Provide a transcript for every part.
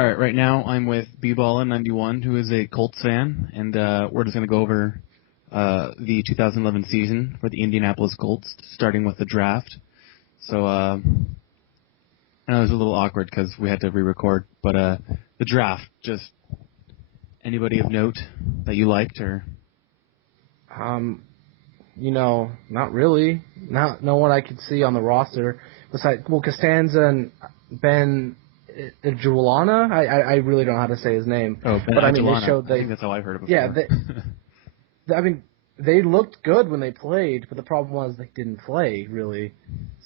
All right, right now I'm with B-Ballin91, who is a Colts fan, and we're just going to go over the 2011 season for the Indianapolis Colts, starting with the draft. So I know it was a little awkward because we had to re-record, but the draft, just anybody of note that you liked or? Not really. No one I could see on the roster besides Costanza and Ben Julana. I really don't know how to say his name. Oh, Ben but I think that's how I've heard of it before. Yeah, they looked good when they played, but the problem was they didn't play really.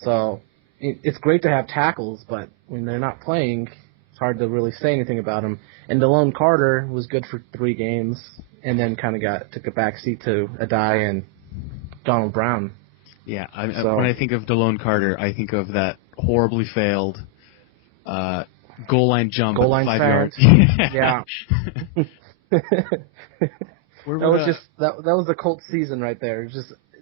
So it's great to have tackles, but when they're not playing, it's hard to really say anything about them. And Delone Carter was good for 3 games, and then kind of took a backseat to Adai and Donald Brown. Yeah, when I think of Delone Carter, I think of that horribly failed goal line jump at 5 yards. Yeah. That was the Colts season right there.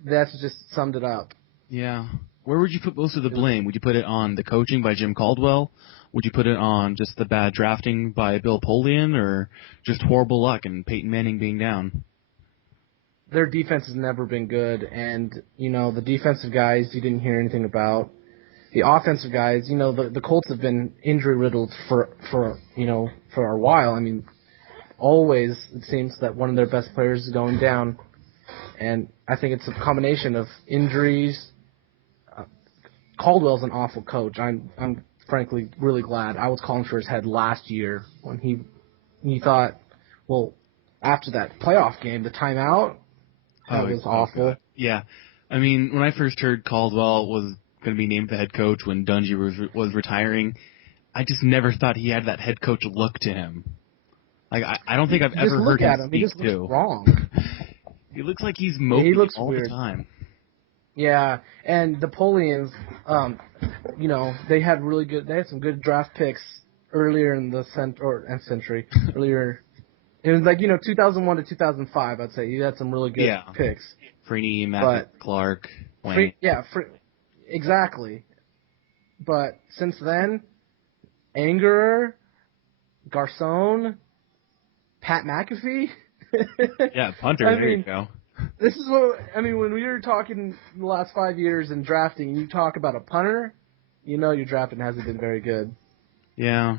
That's just summed it up. Yeah. Where would you put most of the blame? Would you put it on the coaching by Jim Caldwell? Would you put it on just the bad drafting by Bill Polian, or just horrible luck and Peyton Manning being down? Their defense has never been good, and the defensive guys you didn't hear anything about. The offensive guys, the Colts have been injury riddled for a while. I mean, always it seems that one of their best players is going down, and I think it's a combination of injuries. Caldwell's an awful coach. I'm frankly really glad. I was calling for his head last year when he thought, well, after that playoff game, the timeout, that was awful. God. Yeah, I mean, when I first heard Caldwell was going to be named the head coach when Dungy was retiring, I just never thought he had that head coach look to him. Like I don't think I've ever heard him speak. He just looks wrong. He looks like he's moping all weird. the time. Yeah, and the Polians, they had some good draft picks earlier in the century. Earlier, it was 2001 to 2005. I'd say he had some really good picks. Freeney, Matthew Clark, Wayne. Exactly. But since then, Angerer, Garcon, Pat McAfee. Yeah, punter. There you go. This is when we were talking the last 5 years in drafting, and you talk about a punter, your drafting hasn't been very good. Yeah.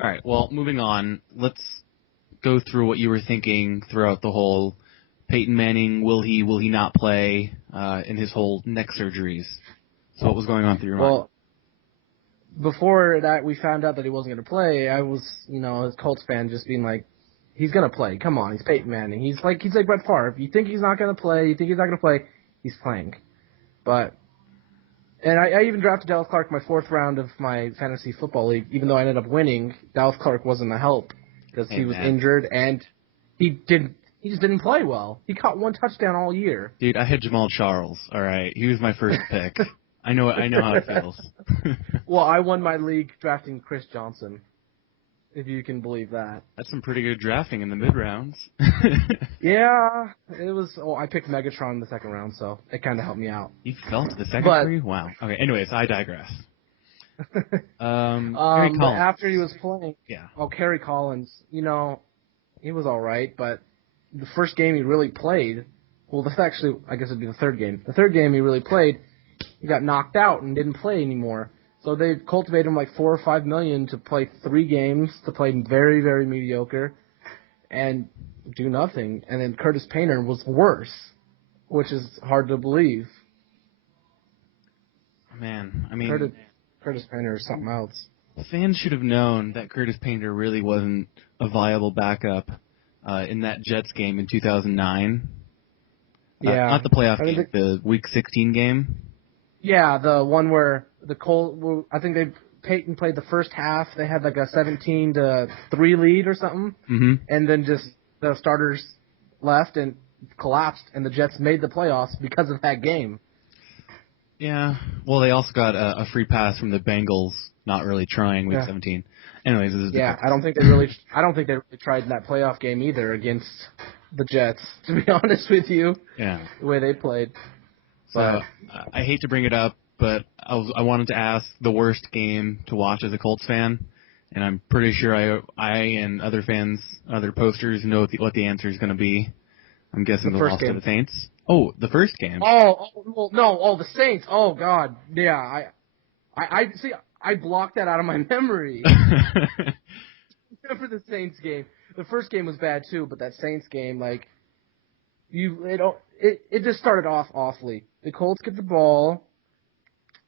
All right, well, moving on. Let's go through what you were thinking throughout the whole Peyton Manning, will he not play in his whole neck surgeries. So what was going on through your mind? Well, before that we found out that he wasn't going to play, I was, as a Colts fan, just being like, he's going to play. Come on, he's Peyton Manning. He's like Brett Favre. If you think he's not going to play, he's playing. And I even drafted Dallas Clark my 4th round of my fantasy football league, even though I ended up winning. Dallas Clark wasn't a help because he was injured and he just didn't play well. He caught 1 touchdown all year. Dude, I had Jamal Charles. All right, he was my first pick. I know how it feels. Well, I won my league drafting Chris Johnson, if you can believe that. That's some pretty good drafting in the mid-rounds. Yeah, it was. Oh, I picked Megatron in the 2nd round, so it kind of helped me out. You fell to the second tree? Wow. Okay, anyways, I digress. But after he was playing, yeah. Oh, Kerry Collins, he was all right, but the first game he really played, well, that's actually, I guess it'd be the 3rd game. The 3rd game he really played, he got knocked out and didn't play anymore. So they cultivated him like $4 or $5 million to play 3 games, to play very, very mediocre, and do nothing. And then Curtis Painter was worse, which is hard to believe. Man, I mean, Curtis Painter is something else. Fans should have known that Curtis Painter really wasn't a viable backup in that Jets game in 2009. Yeah, not the playoff game, the Week 16 game. Yeah, the one where I think Peyton played the first half. They had like a 17-3 lead or something, and then just the starters left and collapsed, and the Jets made the playoffs because of that game. Yeah, well, they also got a free pass from the Bengals, not really trying Week 17. Anyways, this is I don't think they really tried in that playoff game either against the Jets. To be honest with you, yeah, the way they played. So I hate to bring it up, but I wanted to ask the worst game to watch as a Colts fan, and I'm pretty sure I and other fans, other posters know what the answer is going to be. I'm guessing The the first loss to game. the Saints. Oh, the first game. Well, no, the Saints. Oh God, yeah. I see. I blocked that out of my memory. Remember the Saints game? The first game was bad too, but that Saints game, like, it just started off awfully. The Colts get the ball,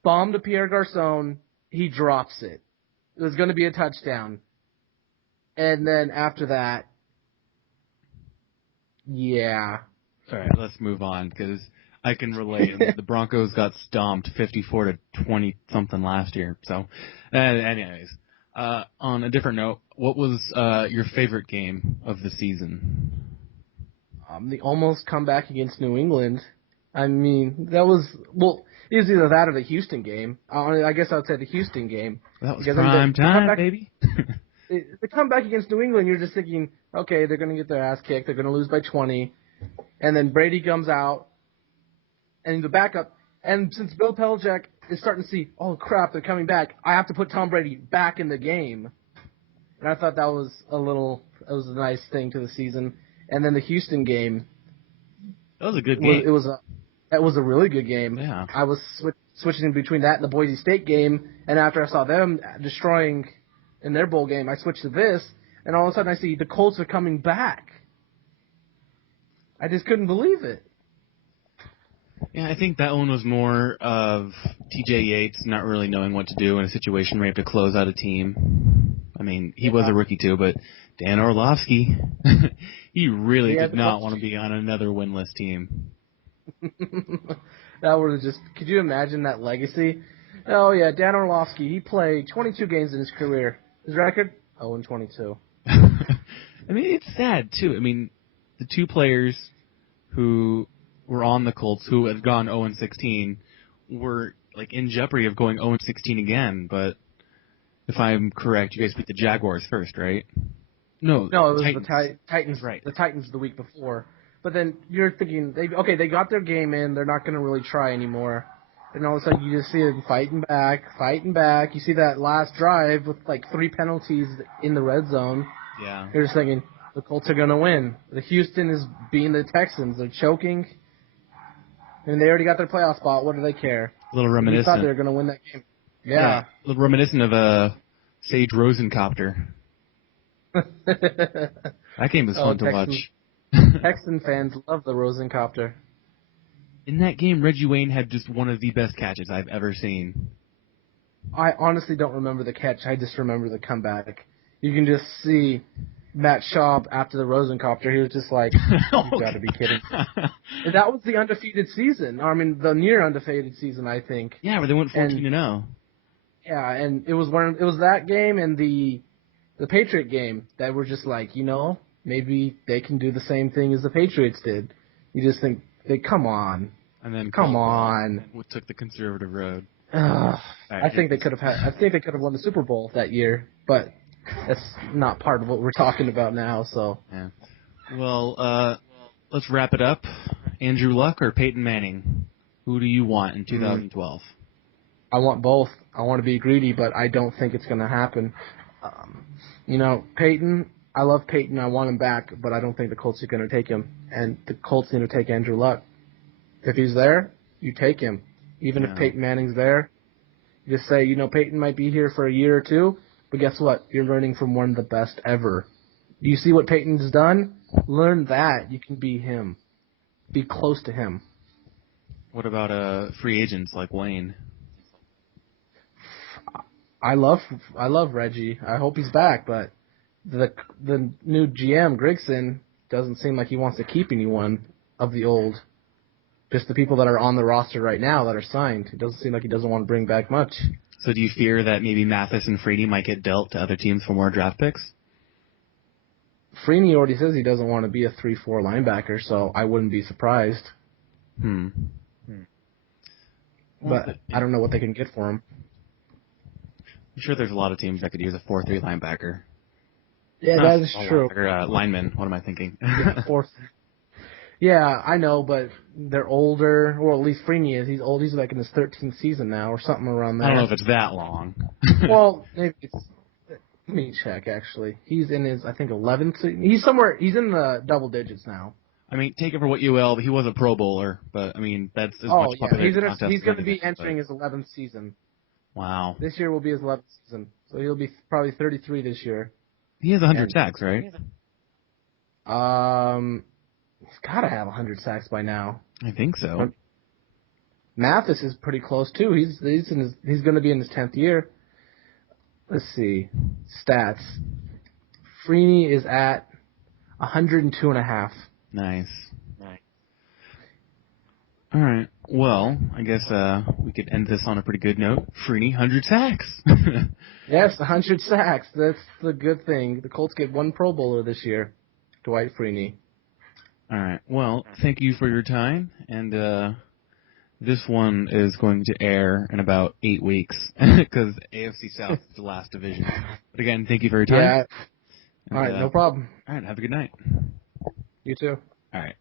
bomb to Pierre Garçon, he drops it. It was going to be a touchdown, and then after that, yeah. All right, let's move on because I can relate. I mean, the Broncos got stomped 54-20 something last year. So, anyways, on a different note, what was your favorite game of the season? The almost comeback against New England. I mean, that was it was either that or the Houston game. I guess I would say the Houston game. That was prime time, baby. The comeback against New England, you're just thinking, okay, they're going to get their ass kicked. They're going to lose by 20. And then Brady comes out, and the backup. And since Bill Belichick is starting to see, oh, crap, they're coming back, I have to put Tom Brady back in the game. And I thought that was a nice thing to the season. And then the Houston game. That was a good game. That was a really good game. Yeah. I was switching between that and the Boise State game, and after I saw them destroying in their bowl game, I switched to this, and all of a sudden I see the Colts are coming back. I just couldn't believe it. Yeah, I think that one was more of T.J. Yates not really knowing what to do in a situation where you have to close out a team. I mean, he was a rookie too, but Dan Orlovsky, he really did not want to be on another winless team. That was just, could you imagine that legacy? Oh yeah, Dan Orlovsky, he played 22 games in his career. His record? 0-22. I mean, it's sad too. I mean, the two players who were on the Colts who had gone 0-16 were like in jeopardy of going 0-16 again, but if I'm correct, you guys beat the Jaguars first, right? No, it was Titans. the Titans. Right. The Titans the week before. But then you're thinking, they got their game in. They're not going to really try anymore. And all of a sudden, you just see them fighting back. You see that last drive with like 3 penalties in the red zone. Yeah. You're just thinking, the Colts are going to win. The Houston is beating the Texans. They're choking. And they already got their playoff spot. What do they care? A little reminiscent. You thought they were going to win that game. Yeah. A little reminiscent of Sage Rosencopter. That game was fun to watch. Texan fans love the Rosencopter. In that game, Reggie Wayne had just one of the best catches I've ever seen. I honestly don't remember the catch. I just remember the comeback. You can just see Matt Schaub after the Rosencopter. He was just like, you got to be kidding. And that was the undefeated season. I mean, the near undefeated season, I think. Yeah, where they went 14-0. Yeah, and it was that game and the Patriot game that were just like, maybe they can do the same thing as the Patriots did. You just think, come on. And then come on. Took the conservative road. I think they could have won the Super Bowl that year, but that's not part of what we're talking about now. So. Yeah. Well, let's wrap it up. Andrew Luck or Peyton Manning? Who do you want in 2012? I want both. I want to be greedy, but I don't think it's going to happen. Peyton. I love Peyton. I want him back, but I don't think the Colts are going to take him. And the Colts need to take Andrew Luck. If he's there, you take him. Even if Peyton Manning's there, you just say, Peyton might be here for a year or two, but guess what? You're learning from one of the best ever. You see what Peyton's done? Learn that. You can be him. Be close to him. What about free agents like Wayne? I love Reggie. I hope he's back, but the new GM, Grigson, doesn't seem like he wants to keep anyone of the old. Just the people that are on the roster right now that are signed. It doesn't seem like he doesn't want to bring back much. So do you fear that maybe Mathis and Freeney might get dealt to other teams for more draft picks? Freeney already says he doesn't want to be a 3-4 linebacker, so I wouldn't be surprised. But I don't know what they can get for him. I'm sure there's a lot of teams that could use a 4-3 linebacker. Yeah, that is true. Lineman, what am I thinking? Yeah, I know, but they're older, or at least Freeney is. He's old. He's like in his 13th season now, or something around there. I don't know if it's that long. Well, maybe Let me check, actually. He's in his, I think, 11th season. He's in the double digits now. I mean, take it for what you will, but he was a Pro Bowler. But, I mean, that's as much popularity contest he's as going to be anything, entering his 11th season. Wow. This year will be his 11th season. So he'll be probably 33 this year. He has 100 sacks, right? He's got to have 100 sacks by now. I think so. Mathis is pretty close, too. He's going to be in his 10th year. Let's see. Stats. Freeney is at 102.5. Nice. All right. Well, I guess we could end this on a pretty good note. Freeney, 100 sacks. Yes, 100 sacks. That's the good thing. The Colts get one Pro Bowler this year, Dwight Freeney. All right. Well, thank you for your time, and this one is going to air in about 8 weeks because AFC South is the last division. But again, thank you for your time. Yeah. And, all right, no problem. All right, have a good night. You too. All right.